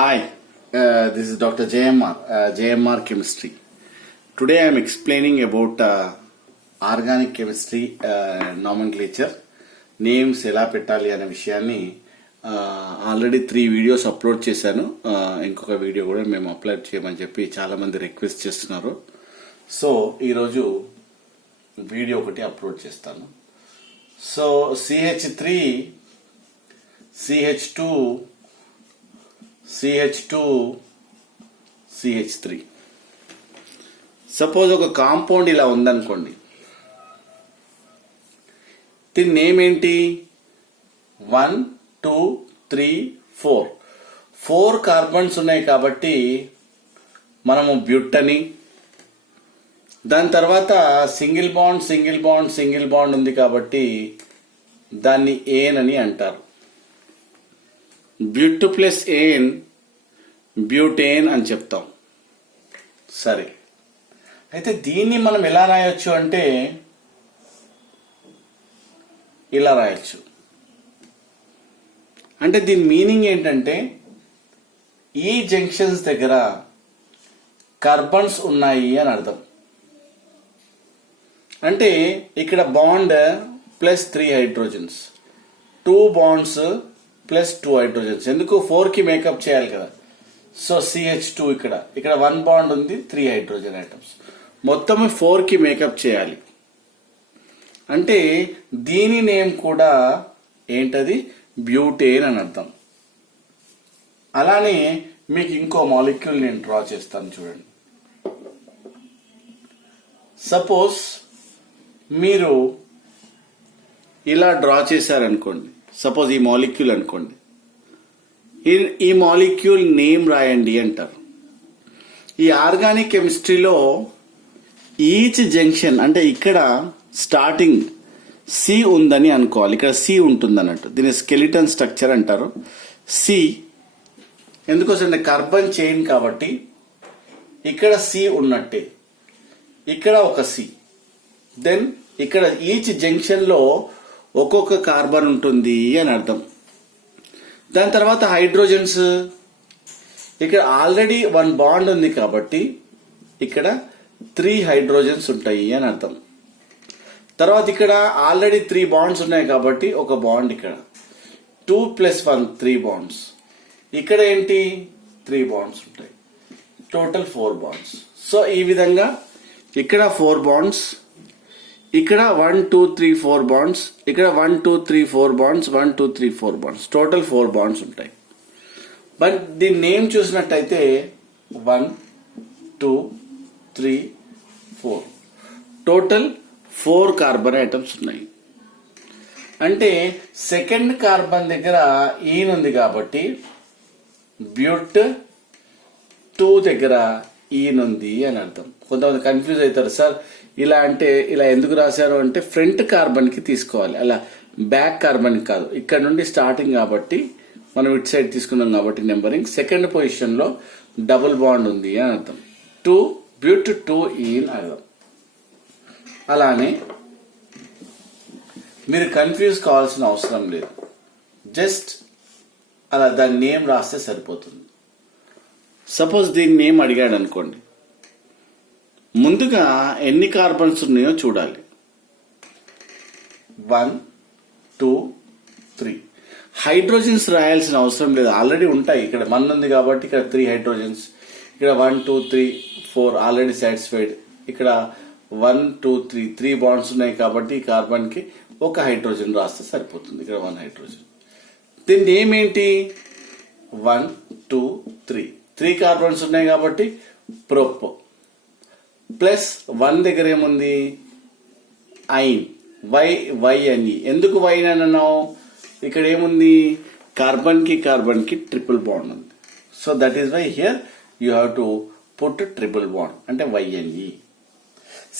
Hi, this is Dr. JMR Chemistry. Today I am explaining about organic chemistry nomenclature, names ఎలా పెట్టాలి అనే విషయాన్ని already 3 videos upload చేశాను. ఇంకొక వీడియో కూడా మేము అప్లోడ్ చేయమని చెప్పి చాలా మంది రిక్వెస్ట్ చేస్తున్నారు. సో ఈరోజు వీడియో ఒకటి అప్లోడ్ చేస్తాను. So CH3, CH2, CH2, CH3. Suppose ఒక కాంపౌండ్ ఇలా ఉందనుకోండి, దీని నేమ్ ఏంటి? 1, 2, 3, 4. 4 కార్బన్స్ ఉన్నాయి కాబట్టి మనము బ్యూట్ అని, దాని తర్వాత single bond single bond single bond ఉంది కాబట్టి దాన్ని ఏన్ అని అంటారు. బ్యూట్ ప్లస్ ఏన్ బ్యూటేన్ అని చెప్తాం. సరే, అయితే దీన్ని మనం ఎలా రాయొచ్చు అంటే ఇలా రాయొచ్చు. అంటే దీని మీనింగ్ ఏంటంటే ఈ జంక్షన్స్ దగ్గర కార్బన్స్ ఉన్నాయి అని అర్థం. అంటే ఇక్కడ bond plus 3 hydrogens, 2 bonds plus 2 hydrogens. ఎందుకు? 4కి మేకప్ చేయాలి కదా. సో CH2 ఇక్కడ 1 బాండ్ ఉంది, 3 హైడ్రోజన్ ఐటమ్స్, మొత్తం 4కి మేకప్ చేయాలి. అంటే దీని నేమ్ కూడా ఏంటది? బ్యూటేన్ అని అర్థం. అలానే మీకు ఇంకో మాలిక్యూల్ నేను డ్రా చేస్తాను చూడండి. సపోజ్ మీరు ఇలా డ్రా చేశారనుకోండి, సపోజ్ ఈ మాలిక్యూల్ అనుకోండి, ఈ మాలిక్యూల్ నేమ్ రాయండి అంటారు. ఈ ఆర్గానిక్ కెమిస్ట్రీలో ఈచ్ జంక్షన్ అంటే ఇక్కడ స్టార్టింగ్ సి ఉందని అనుకోవాలి. ఇక్కడ సి ఉంటుంది అన్నట్టు, దీని స్కెలిటన్ స్ట్రక్చర్ అంటారు. సి ఎందుకోసం అంటే కార్బన్ చైన్ కాబట్టి ఇక్కడ సి ఉన్నట్టే, ఇక్కడ ఒక సి. దెన్ ఇక్కడ ఈచ్ జంక్షన్ లో ఒక్కొక్క కార్బన్ ఉంటుంది అని అర్థం. దాని తర్వాత హైడ్రోజన్స్, ఇక్కడ ఆల్రెడీ 1 బాండ్ ఉంది కాబట్టి ఇక్కడ 3 హైడ్రోజన్స్ ఉంటాయి అని అర్థం. తర్వాత ఇక్కడ ఆల్రెడీ 3 బాండ్స్ ఉన్నాయి కాబట్టి ఒక బాండ్, ఇక్కడ 2 + 1 3 బాండ్స్. ఇక్కడ ఏంటి? 3 బాండ్స్ ఉంటాయి, టోటల్ 4 బాండ్స్. సో ఈ విధంగా ఇక్కడ 4 బాండ్స్, ఇక్కడ 1 2 3 4 బాండ్స్, ఇక్కడ 1 2 3 4 బాండ్స్, 1 2 3 4 బాండ్స్, టోటల్ 4 బాండ్స్ ఉంటాయి. బట్ దీని నేమ్ చూసినట్టయితే 1 2 3 4, టోటల్ 4 కార్బన్ ఐటమ్స్ ఉన్నాయి. అంటే సెకండ్ కార్బన్ దగ్గర ఈన్ ఉంది కాబట్టి బ్యూట్ 2 దగ్గర ఈన్ ఉంది అని అర్థం. కొంతమంది కన్ఫ్యూజ్ అవుతారు, సార్ ఇలా అంటే ఇలా ఎందుకు రాశారు అంటే ఫ్రంట్ కార్బన్ కి తీసుకోవాలి, అలా బ్యాక్ కార్బన్ కాదు. ఇక్కడ నుండి స్టార్టింగ్ కాబట్టి మనం ఇటు సైడ్ తీసుకున్నాం కాబట్టి నెంబరింగ్ సెకండ్ పొజిషన్ లో డబుల్ బాండ్ ఉంది అని అర్థం. 2 బ్యూట్ 2 ఈన్ అర్థం. అలానే మీరు కన్ఫ్యూజ్ కావాల్సిన అవసరం లేదు, జస్ట్ అలా దాని నేమ్ రాస్తే సరిపోతుంది. సపోజ్ దీని నేమ్ అడిగాడు అనుకోండి, ముందుగా ఎన్ని కార్బన్స్ ఉన్నాయో చూడాలి. 1 2 3. హైడ్రోజన్స్ రాయాల్సిన అవసరం లేదు, ఆల్రెడీ ఉంటాయి. ఇక్కడ 1 ఉంది కాబట్టి ఇక్కడ 3 హైడ్రోజన్స్, ఇక్కడ 1 2 3 4 ఆల్రెడీ సాటిస్ఫైడ్. ఇక్కడ 1 2 3 3 బాండ్స్ ఉన్నాయి కాబట్టి ఈ కార్బన్ కి ఒక హైడ్రోజన్ రాస్తే సరిపోతుంది. ఇక్కడ 1 హైడ్రోజన్. దీని నేమ్ ఏంటి? 1 2 3 కార్బన్స్ ఉన్నాయి కాబట్టి ప్రొపో. ప్లస్ 1 దగ్గర ఏముంది? ఐన్, వై అని. ఎందుకు వై అని అన్నావు? ఇక్కడ ఏముంది? కార్బన్ కి ట్రిపుల్ బాండ్ ఉంది. So that is why here you have to put triple bond అంటే YNE.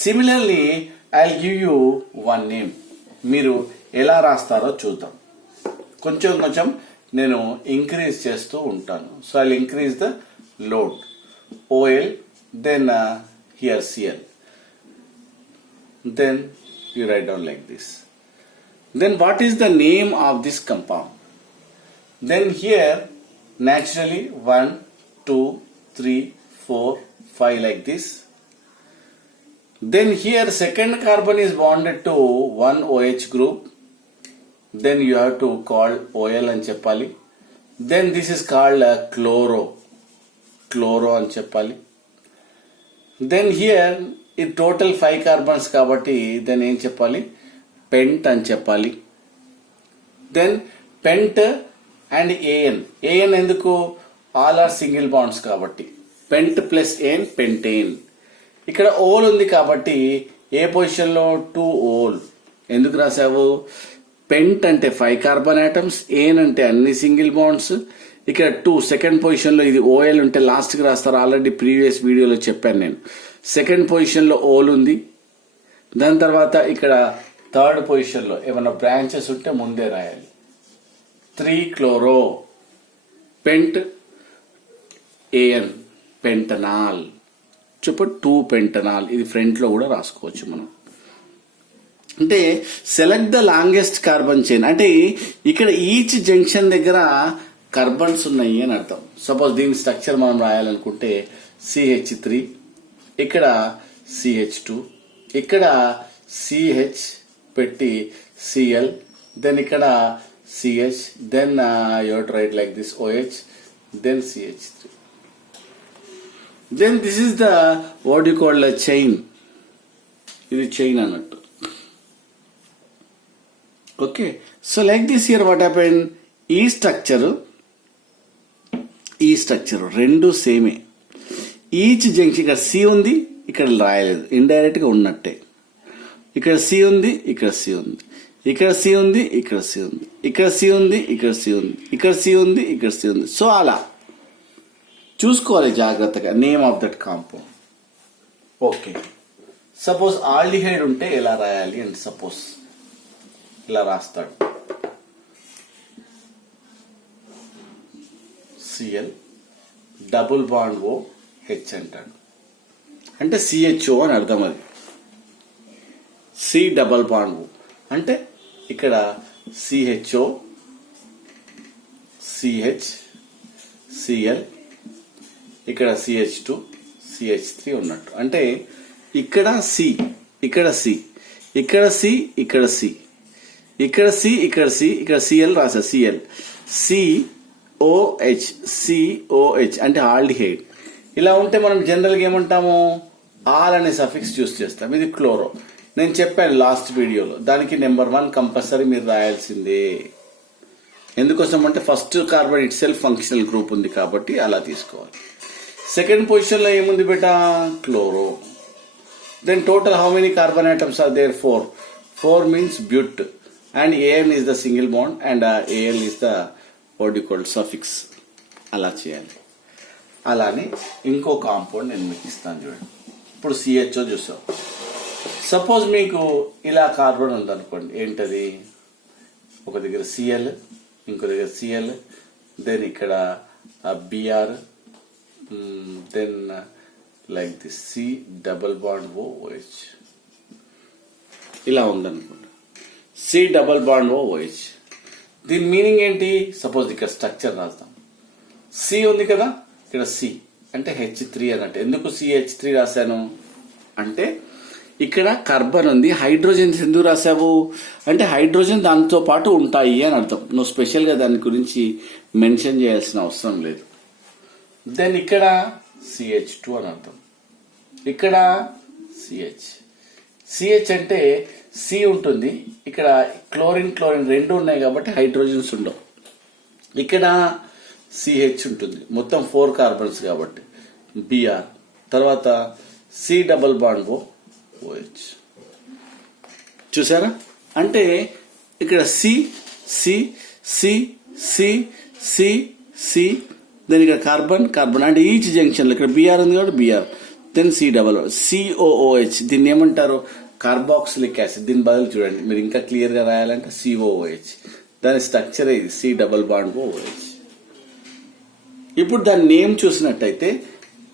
Similarly I give you 1 name. మీరు ఎలా రాస్తారో చూద్దాం. కొంచెం నేను ఇంక్రీజ్ చేస్తూ ఉంటాను. So I increase the load. OL, then here Cl, then you write down like this. Then what is the name of this compound? Then here naturally 1, 2, 3, 4, 5 like this. Then here second carbon is bonded to one OH group. Then you have to call OL and cheppali. Then this is called chloro and cheppali. Then here it total 5 carbons kabatti then em cheppali, pent and cheppali. Then pent and an enduku all are single bonds kabatti pent plus an pentane. ఇక్కడ whole ఉంది కాబట్టి ఏ position లో 2 whole ఎందుకు రాసావు? పెంట్ అంటే 5 carbon atoms, ఏన్ అంటే అన్ని single bonds. ఇక్కడ 2 సెకండ్ పొజిషన్ లో ఇది ఓఎల్ ఉంటే లాస్ట్ కి రాస్తారు. ఆల్రెడీ ప్రీవియస్ వీడియోలో చెప్పాను నేను. సెకండ్ పొజిషన్ లో ఓల్ ఉంది. దాని తర్వాత ఇక్కడ థర్డ్ పొజిషన్ లో ఏమైనా బ్రాంచెస్ ఉంటే ముందే రాయాలి. 3 క్లోరో, పెంట్ ఏఎన్ పెంటనాల్, చెప్పు 2 పెంటనాల్. ఇది ఫ్రంట్ లో కూడా రాసుకోవచ్చు మనం. అంటే select the longest carbon chain అంటే ఇక్కడ ఈచ్ జంక్షన్ దగ్గర కార్బన్స్ ఉన్నాయి అని అర్థం. సపోజ్ దీని స్ట్రక్చర్ మనం రాయాలనుకుంటే CH3, ఇక్కడ CH2, ఇక్కడ CH పెట్టి Cl, దెన్ ఇక్కడ CH, then you have to write like this OH, then CH3. Then this is the what you call a chain. ఇది చైన్ అన్నట్టు. Okay, so like this here what happen, ఈ structure రెండు సేమే. Each junction ఇక్కడ C ఉంది, ఇక్కడ రాయలేదు, indirect గా ఉన్నట్టే. ఇక్కడ C ఉంది, ఇక్కడ C ఉంది, ఇక్కడ C ఉంది, ఇక్కడ C ఉంది, ఇక్కడ C ఉంది, ఇక్కడ C ఉంది, ఇక్కడ C ఉంది, ఇక్కడ C ఉంది. సో అలా చూసుకోవాలి జాగ్రత్తగా name of that compound. Okay, suppose aldehyde ఉంటే ఎలా రాయాలి అండ్ సపోజ్ ఇలా రాస్తాడు Cl డబుల్ బాండ్ OH అంటాడు. అంటే CHO అని అర్థం. అది C డబుల్ బాండ్ O అంటే ఇక్కడ CHO, CH, Cl, ఇక్కడ CH2, CH3 ఉన్నట్టు. అంటే ఇక్కడ C, ఇక్కడ C, ఇక్కడ C, ఇక్కడ C, ఇక్కడ C, ఇక్కడ C, ఇక్కడ Cl రాసా Cl, COH, COH అంటే ఆల్డిహైడ్. ఇలా ఉంటే మనం జనరల్గా ఏమంటాము, ఆల్ అనే సఫిక్స్ యూస్ చేస్తాం. ఇది క్లోరో. నేను చెప్పాను లాస్ట్ వీడియోలో, దానికి నెంబర్ 1 కంపల్సరీ మీరు రాయాల్సిందే. ఎందుకోసం అంటే first carbon itself functional group ఉంది కాబట్టి అలా తీసుకోవాలి. సెకండ్ పొజిషన్ లో ఏముంది beta, chloro. Then total how many carbon atoms are there? 4. 4 means but and AN is the single bond and AL is the what you call suffix. అలా చేయాలి. అలానే ఇంకో కాంపౌండ్ నేను మీకు ఇస్తాను చూడండి. ఇప్పుడు CHO చూసాం. సపోజ్ మీకు ఇలా కార్బన్ ఉందనుకోండి, ఏంటది, ఒక దగ్గర Cl, ఇంకో దగ్గర Cl, దెన్ ఇక్కడ Br, then like this C double bond OH. ఇలా ఉందనుకోండి, C double bond OH. దీని మీనింగ్ ఏంటి? సపోజ్ ఇక్కడ స్ట్రక్చర్ రాద్దాం. C ఉంది కదా, ఇక్కడ C అంటే H3 అన్నట్టు. ఎందుకు CH3 రాశాను అంటే ఇక్కడ కార్బన్ ఉంది, హైడ్రోజన్స్ ఎందుకు రాసావు అంటే హైడ్రోజన్ దాంతో పాటు ఉంటాయి అని అర్థం. నువ్వు స్పెషల్గా దాని గురించి మెన్షన్ చేయాల్సిన అవసరం లేదు. దెన్ ఇక్కడ CH2 అని అర్థం, ఇక్కడ CH అంటే C ఉంటుంది, ఇక్కడ క్లోరిన్ రెండు ఉన్నాయి కాబట్టి హైడ్రోజన్స్ ఉండవు. ఇక్కడ CH ఉంటుంది, మొత్తం 4 కార్బన్స్ కాబట్టి Br, తర్వాత C డబుల్ బాండ్ OH. చూసారా? అంటే ఇక్కడ C C C C C C then ఇక్కడ కార్బన్ అంటే ఈచ్ జంక్షన్ లో ఇక్కడ Br ఉంది కాబట్టి Br, దెన్ C డబల్ COOH. దీన్ని ఏమంటారు? Carboxylic acid. దీని బదులు చూడండి, మీరు ఇంకా క్లియర్ గా రాయాలంటే COOH. దాని స్ట్రక్చర్ ఇది C డబల్ బాండ్ OH. ఇప్పుడు దాని నేమ్ చూసినట్టయితే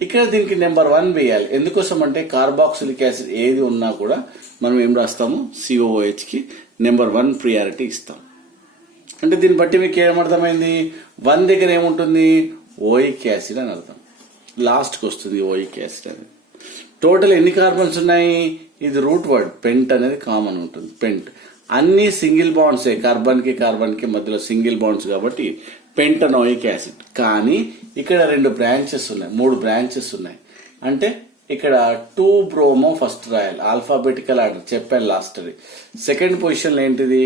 ఇక్కడ దీనికి నెంబర్ 1 వేయాలి. ఎందుకోసం అంటే కార్బాక్సిలిక్ యాసిడ్ ఏది ఉన్నా కూడా మనం ఏం రాస్తాము, COOH కి నెంబర్ 1 ప్రియారిటీ ఇస్తాం. అంటే దీన్ని బట్టి మీకు ఏమర్థమైంది, 1 దగ్గర ఏముంటుంది, ఓయిక్ యాసిడ్ అని అర్థం. లాస్ట్కి వస్తుంది ఓయిక్ యాసిడ్ అనేది. టోటల్ ఎన్ని కార్బన్స్ ఉన్నాయి, ఇది రూట్ వర్డ్, పెంట్ అనేది కామన్ ఉంటుంది. పెంట్ అన్ని సింగిల్ బాండ్సే, కార్బన్కి మధ్యలో సింగిల్ బాండ్స్ కాబట్టి పెంటనోయిక్ యాసిడ్. కానీ ఇక్కడ 2 బ్రాంచెస్ ఉన్నాయి, 3 బ్రాంచెస్ ఉన్నాయి. అంటే ఇక్కడ 2 బ్రోమో ఫస్ట్ రాయాలి, ఆల్ఫాబెటికల్ ఆర్డర్ చెప్పాను లాస్ట్. సెకండ్ పొజిషన్లో ఏంటిది,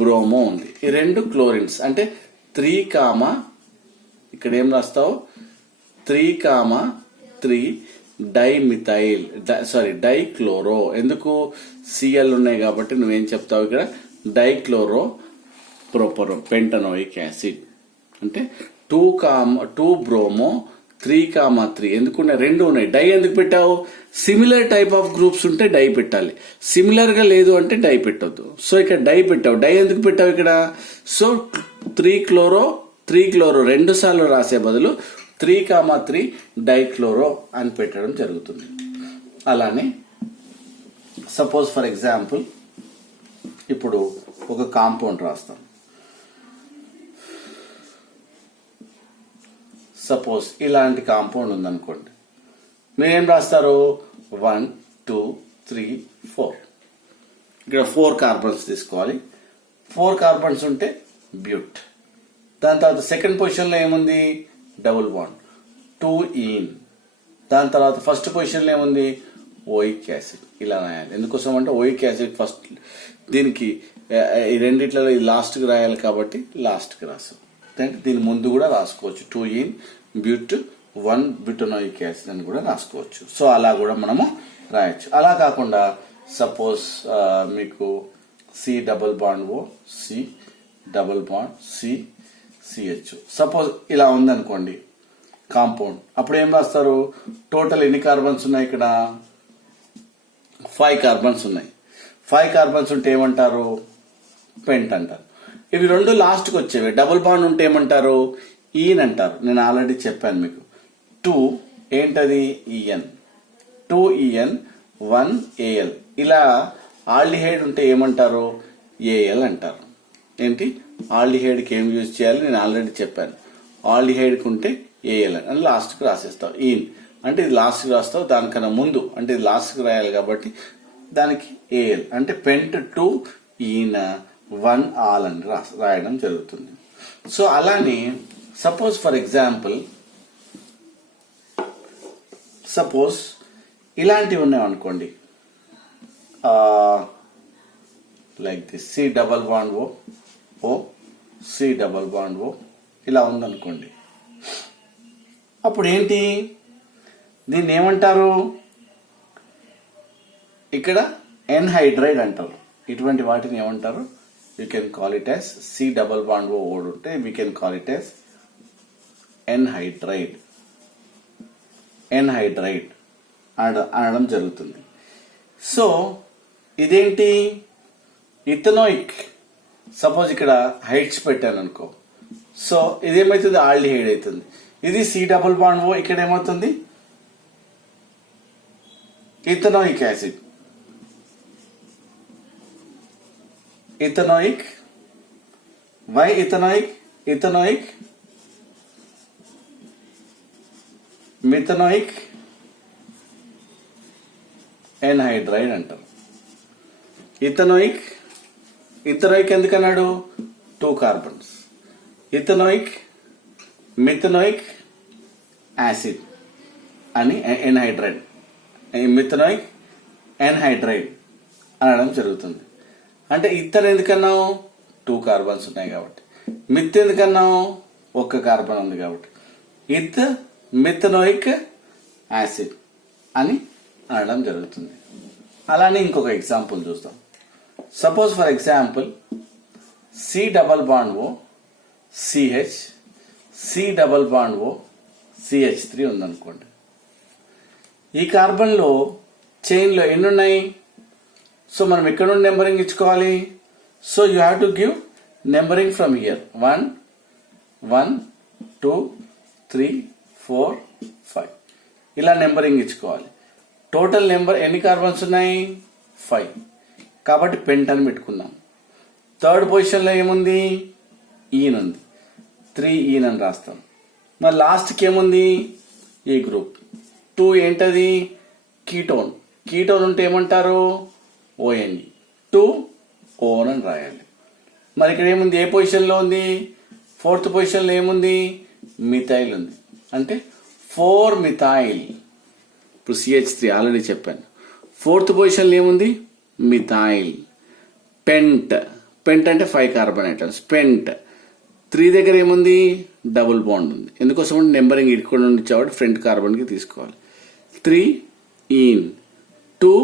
బ్రోమో ఉంది. ఈ 2 క్లోరిన్స్ అంటే 3, ఇక్కడ ఏం రాస్తావు, 3, డైమిథైల్ డైక్లోరో. ఎందుకు, సిఎల్ ఉన్నాయి కాబట్టి నువ్వేం చెప్తావు ఇక్కడ, డైక్లోరో పెంటనోయిక్ యాసిడ్. అంటే 2 బ్రోమో 3, ఎందుకున్నాయి, 2 ఉన్నాయి. డై ఎందుకు పెట్టావు, సిమిలర్ టైప్ ఆఫ్ గ్రూప్స్ ఉంటే డై పెట్టాలి, సిమిలర్ గా లేదు అంటే డై పెట్టొద్దు. సో ఇక్కడ డై పెట్టావు. డై ఎందుకు పెట్టావు ఇక్కడ, సో 3 క్లోరో 2 సార్లు రాసే బదులు 3, డైక్లోరో అని పెట్టడం జరుగుతుంది. అలానే సపోజ్ ఫర్ ఎగ్జాంపుల్ ఇప్పుడు ఒక కాంపౌండ్ రాస్తాం. సపోజ్ ఇలాంటి కాంపౌండ్ ఉందనుకోండి, మీరేం రాస్తారు, 1, 2, 3, 4. ఇక్కడ 4 కార్బన్స్ తీసుకోవాలి. 4 కార్బన్స్ ఉంటే బ్యూట్. దాని తర్వాత సెకండ్ పొజిషన్లో ఏముంది, డబుల్ బాండ్ 2 ఈన్. దాని తర్వాత ఫస్ట్ పొజిషన్లో ఏముంది, ఓయిక్ యాసిడ్. ఇలా రాయాలి. ఎందుకోసం అంటే ఓయిక్ యాసిడ్ ఫస్ట్, దీనికి ఈ రెండిట్లలో ఇది లాస్ట్కి రాయాలి కాబట్టి లాస్ట్కి రాసాం. దీని ముందు కూడా రాసుకోవచ్చు, 2 ఈన్ బ్యూట్ 1 బ్యూటనోయిక్ యాసిడ్ అని కూడా రాసుకోవచ్చు. సో అలా కూడా మనము రాయొచ్చు. అలా కాకుండా సపోజ్ మీకు C+O C+CH సపోజ్ ఇలా ఉందనుకోండి కాంపౌండ్, అప్పుడు ఏం రాస్తారు, టోటల్ ఎన్ని కార్బన్స్ ఉన్నాయి ఇక్కడ, 5 కార్బన్స్ ఉన్నాయి. 5 కార్బన్స్ ఉంటే ఏమంటారు, పెంట్ అంటారు. ఇవి 2 లాస్ట్కి వచ్చేవి. డబుల్ బాండ్ ఉంటే ఏమంటారు, ఈన్ అంటారు. నేను ఆల్రెడీ చెప్పాను మీకు. 2 ఏంటది, ఈఎన్, 2 ఈఎన్ 1 ఏఎల్. ఇలా ఆల్డిహైడ్ ఉంటే ఏమంటారు, ఏఎల్ అంటారు. ఏంటి, ఆల్డిహైడ్కి ఏం యూజ్ చేయాలి నేను ఆల్రెడీ చెప్పాను. ఆల్డిహైడ్కి ఉంటే ఏఎల్ అని లాస్ట్కి రాసేస్తావు. ఈన్ అంటే ఇది లాస్ట్కి రాస్తావు, దానికన్నా ముందు అంటే ఇది లాస్ట్కి రాయాలి కాబట్టి దానికి ఏఎల్ అంటే పెంట్ 2 ఈన్ 1 ఆల్ అని రాయడం జరుగుతుంది. సో అలానే సపోజ్ ఫర్ ఎగ్జాంపుల్ ఇలాంటివి ఉన్నాయి అనుకోండి, లైక్ దిస్ C+O C+O ఇలా ఉందనుకోండి. అప్పుడు ఏంటి, దీన్ని ఏమంటారు, ఇక్కడ ఎన్హైడ్రైడ్ అంటారు. ఇటువంటి వాటిని ఏమంటారు, you can call it as C+O ఓడ్ ఉంటే we can call it as anhydride అనడం జరుగుతుంది. సో ఇదేంటి, ఇథనోయిక్. సపోజ్ ఇక్కడ హైట్స్ పెట్టాను అనుకో, సో ఇదేమవుతుంది, ఆల్డిహైడ్ అవుతుంది. ఇది C+O, ఇక్కడ ఏమవుతుంది, ethanoic acid. Ethanoic, why ethanoic methanoic anhydride అంటారు. ఇథనోయిక్ ఎందుకన్నాడు, 2 కార్బన్స్. ఇథనోయిక్ మిథనోయిక్ యాసిడ్ అని ఎన్హైడ్రైడ్, మిథనోయిక్ ఎన్హైడ్రైడ్ అనడం జరుగుతుంది. అంటే ఇథర్ ఎందుకన్నావు, 2 కార్బన్స్ ఉన్నాయి కాబట్టి. మిత్ ఎందుకన్నావు, 1 కార్బన్ ఉంది కాబట్టి. ఇత్ మిథనోయిక్ యాసిడ్ అని అనడం జరుగుతుంది. అలానే ఇంకొక ఎగ్జాంపుల్ చూద్దాం. Suppose for example C+O CH C+O CH3 ఉందనుకోండి. ఈ కార్బన్లో చైన్లో ఎన్ని ఉన్నాయి, సో మనం ఎక్కడ నుండి నెంబరింగ్ ఇచ్చుకోవాలి. So you have to give numbering from here, 1 1 2 3 4 5 ఇలా నెంబరింగ్ ఇచ్చుకోవాలి. టోటల్ నెంబర్ ఎన్ని కార్బన్స్ ఉన్నాయి, 5 కాబట్టి పెంట్ అని పెట్టుకుందాం. థర్డ్ పొజిషన్లో ఏముంది, ఈన్ ఉంది, 3 ఈన్ అని రాస్తాం. మరి లాస్ట్కి ఏముంది? ఈ గ్రూప్. 2 ఏంటది? కీటోన్. కీటోన్ ఉంటే ఏమంటారు? ఓఎన్ఈ. 2 ఓన్ అని రాయాలి. మరి ఇక్కడ ఏముంది? ఏ పొజిషన్లో ఉంది? 4th పొజిషన్లో ఏముంది? మిథైల్ ఉంది. అంటే 4 మిథైల్. ఇప్పుడు CH3 ఆల్రెడీ చెప్పాను. 4th పొజిషన్లో ఏముంది? మిథైల్. పెంట్. పెంట్ అంటే 5 కార్బన్ ఐటమ్స్. పెంట్. 3 దగ్గర ఏముంది? డబుల్ బాండ్ ఉంది. ఎందుకోసం అంటే నెంబరింగ్ ఇక్కడ నుండి ఇచ్చేవాడు ఫ్రంట్ కార్బన్కి తీసుకోవాలి. 3 ఈన్. 2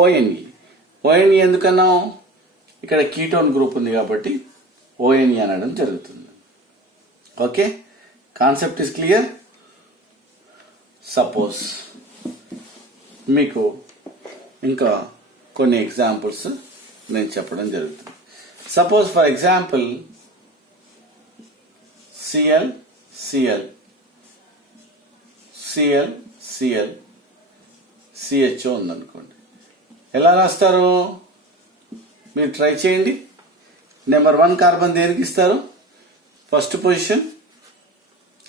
ఓఎన్ఈ. ఓఎన్ఈ ఎందుకన్నాం? ఇక్కడ కీటోన్ గ్రూప్ ఉంది కాబట్టి ఓఎన్ఈ అనడం జరుగుతుంది. Okay, concept is clear. Suppose మీకు ఇంకా కొన్ని ఎగ్జాంపుల్స్ నేను చెప్పడం జరుగుతుంది. Suppose for example Cl Cl Cl Cl CHO ఉందనుకోండి. ఎలా రాస్తారు? మీరు ట్రై చేయండి. నెంబర్ 1 కార్బన్ దేనికి ఇస్తారు? First position.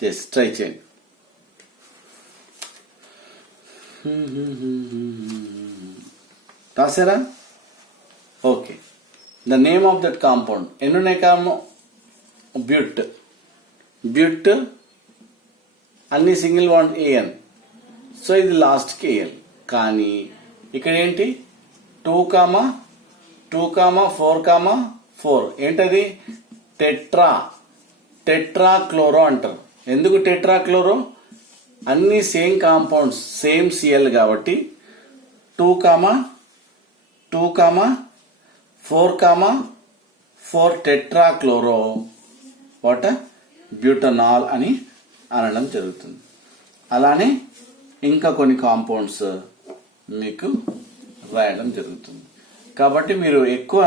ఎస్, ట్రై చేయండి. రాసారా? Okay. The name of that compound. ఎన్నున్నాయి బ్యూట్. బ్యూట్ అన్ని సింగిల్ బాండ్ AN. సో ఇది లాస్ట్ KL. కానీ ఇక్కడ ఏంటి? 2, 4 ఏంటది? టెట్రా క్లోరో అంటారు. ఎందుకు టెట్రా క్లోరో? అన్ని సేమ్ కాంపౌండ్స్, సేమ్ Cl కాబట్టి 2, 4 టెట్రా క్లోరో బ్యూటనాల్ అని అనడం జరుగుతుంది. అలానే ఇంకా కొన్ని కాంపౌండ్స్ మీకు రాయడం జరుగుతుంది. కాబట్టి మీరు ఎక్కువ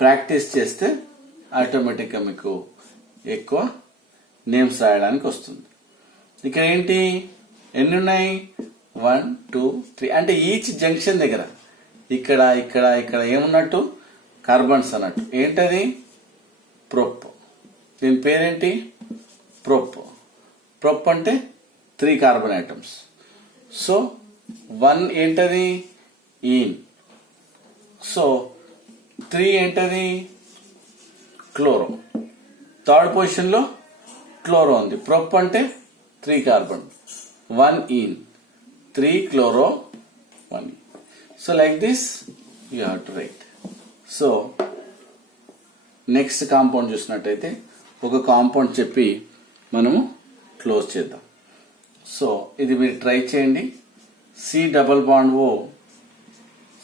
ప్రాక్టీస్ చేస్తే ఆటోమేటిక్గా మీకు ఎక్కువ నేమ్స్ రాయడానికి వస్తుంది. ఇక్కడ ఏంటి? ఎన్ని ఉన్నాయి? 1, 2, 3. అంటే ఈచ్ జంక్షన్ దగ్గర ఇక్కడ ఇక్కడ ఇక్కడ ఏమున్నట్టు? కార్బన్స్ అన్నట్టు. ఏంటది? ప్రొప్. దీని పేరేంటి? ప్రొప్. ప్రొప్ అంటే 3 కార్బన్ ఐటమ్స్. సో 1 ఏంటది? ఈన్. సో 3 ఏంటది? క్లోరో. థర్డ్ పొజిషన్లో క్లోరో ఉంది. ప్రొప్ అంటే 3 carbon, 1 ఈన్, 3 chloro, 1. So like this you have to right. So next compound చూసినట్టయితే ఒక కాంపౌండ్ చెప్పి మనము క్లోజ్ చేద్దాం. సో ఇది మీరు ట్రై చేయండి. C+O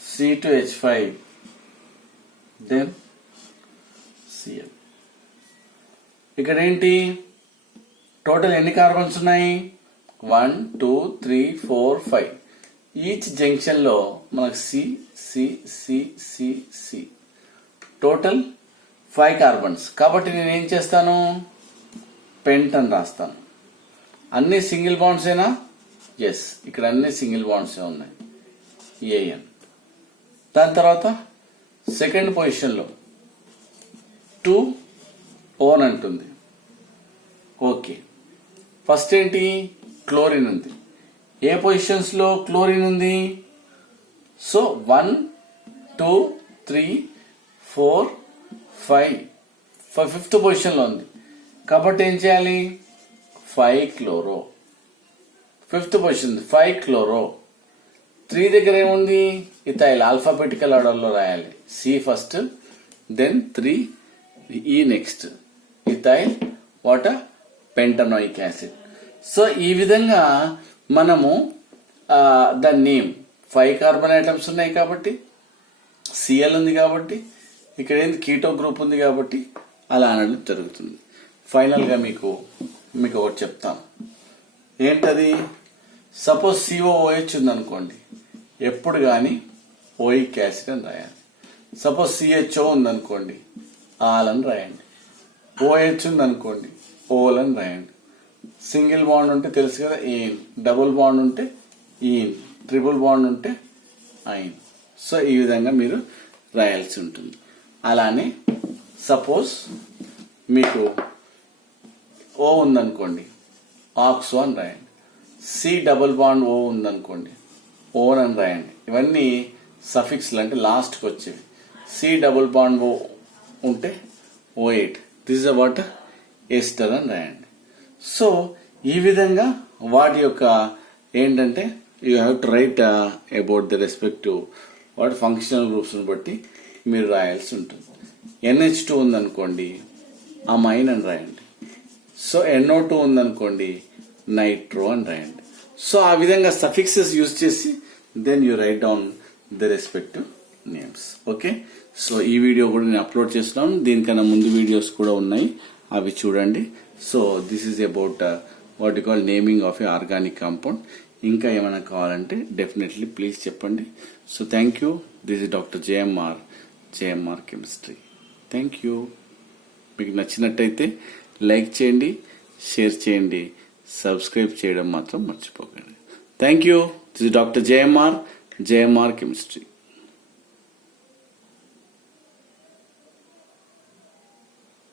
C2H5 then Cl. ఇక్కడ ఏంటి? టోటల్ ఎన్ని కార్బన్స్ ఉన్నాయి? 1, 2, 3, 4, 5. ఈచ్ జంక్షన్ లో మనకు C టోటల్ 5 కార్బన్స్. కాబట్టి నేను ఏం చేస్తాను? పెంట్ అని రాస్తాను. అన్ని సింగిల్ బాండ్స్ ఏనా? ఎస్, ఇక్కడ అన్ని సింగిల్ బాండ్స్ ఉన్నాయి. AN. దాని తర్వాత సెకండ్ పొజిషన్లో 2 ఓన్ అంటుంది. ఓకే. ఫస్ట్ ఏంటి? క్లోరిన్ ఉంది. ఏ పొజిషన్స్ లో క్లోరిన్ ఉంది? సో 1, 2, 3, 4, 5. ఫిఫ్త్ పొజిషన్ లో ఉంది కాబట్టి ఏం చేయాలి? 5 క్లోరో. Fifth position 5 chloro. 3 దగ్గర ఏముంది? ఇథైల్. ఆల్ఫాబెటికల్ ఆర్డర్ లో రాయాలి. C first, then 3 E next. Ethyl pentanoic acid. So ఈ విధంగా మనము దాని నేమ్ 5 కార్బన్ ఐటమ్స్ ఉన్నాయి కాబట్టి, Cl ఉంది కాబట్టి, ఇక్కడ ఏంది? కీటో గ్రూప్ ఉంది కాబట్టి అలా అనడం జరుగుతుంది. ఫైనల్గా మీకు ఒకటి చెప్తాను. ఏంటది? సపోజ్ COOH ఉందనుకోండి, ఎప్పుడు కానీ ఓయిక్ యాసిడ్ అని రాయాలి. సపోజ్ CHO ఉందనుకోండి, ఆల్ అని రాయండి. OH ఉందనుకోండి, ఓల్ అని రాయండి. సింగిల్ బాండ్ ఉంటే తెలుసు కదా ఏన్, డబుల్ బాండ్ ఉంటే ఈన్, ట్రిపుల్ బాండ్ ఉంటే ఐన్. సో ఈ విధంగా మీరు రాయాల్సి ఉంటుంది. అలానే సపోజ్ మీకు ఓ ఉందనుకోండి, ఆక్సో అని రాయండి. సి డబుల్ బాండ్ ఓ ఉందనుకోండి, ఓన్ అని రాయండి. ఇవన్నీ సఫిక్స్లు అంటే లాస్ట్కి వచ్చేవి. సి డబుల్ బాండ్ ఓ ఉంటే O8, this is about ester అని రాయండి. సో ఈ విధంగా వాటి యొక్క ఏంటంటే you have to write about the respective వాటి ఫంక్షనల్ గ్రూప్స్ని బట్టి మీరు రాయాల్సి ఉంటుంది. NH2 ఉందనుకోండి, అమైన్ అని రాయండి. సో NO2 ఉందనుకోండి, నైట్రో అని రాయండి. సో ఆ విధంగా సఫిక్సెస్ యూజ్ చేసి then you write down the respective names. Okay, so ఈ వీడియో కూడా నేను అప్లోడ్ చేస్తున్నాను. దీనికన్నా ముందు వీడియోస్ కూడా ఉన్నాయి, అవి చూడండి. So this is about what you call naming of A organic compound. ఇంకా ఏమైనా కావాలంటే డెఫినెట్లీ ప్లీజ్ చెప్పండి. So thank you. This is doctor JMR chemistry. Thank you. మీకు నచ్చినట్టయితే లైక్ చేయండి, షేర్ చేయండి, సబ్స్క్రైబ్ చేయడం మాత్రం మర్చిపోకండి. Thank you. This is doctor JMR chemistry.